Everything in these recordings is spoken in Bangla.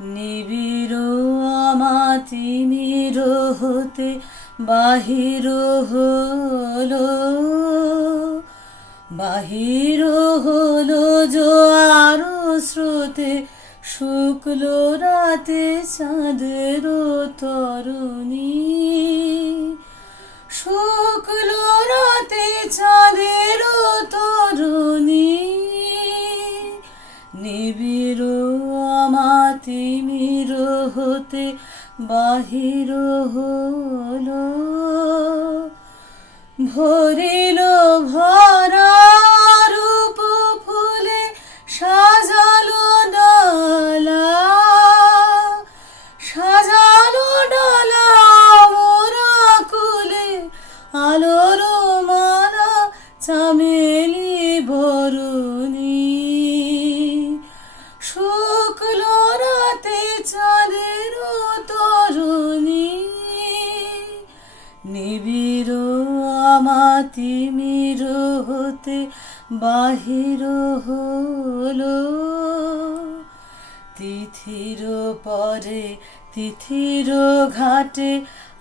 নিবিড় আমাতিমির হতে বাহির হলো। বাহির হলো জোয়ার স্রোতে শুক্লো রাতে চাঁদের তরুণী। শুক্লো রাতে চাঁদের তরুণী। নিবিড় আমাতিমির হতে বাহির হলো। ভরিল ভরা রূপ ফুলে, সাজালো ডালা। সাজালো ডালা মোরা কুলে আলোর মালা চামেলি আমাতিমির হতে বাহির হলো। তিথির পরে তিথির ঘাটে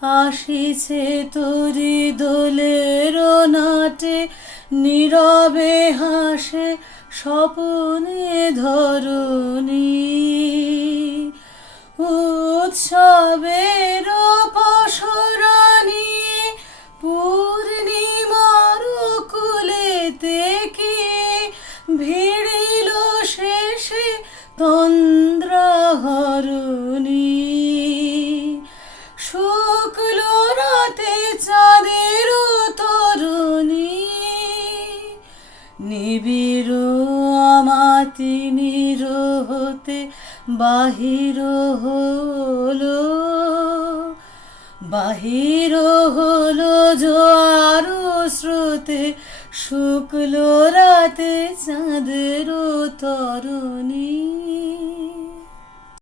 আসিছে তরি দোলের নাটে। নীরবে হাসে স্বপনে ধরণী। উৎসবের তন্দ্রাহরণী। শুক্ল রাতে চাঁদের তরুণী। নিবিড় আমাতিমির হতে বাহির হলো। বাহির হলো জোয়ার স্রোতে, শুক্ল রাতে চাঁদের তরুণী।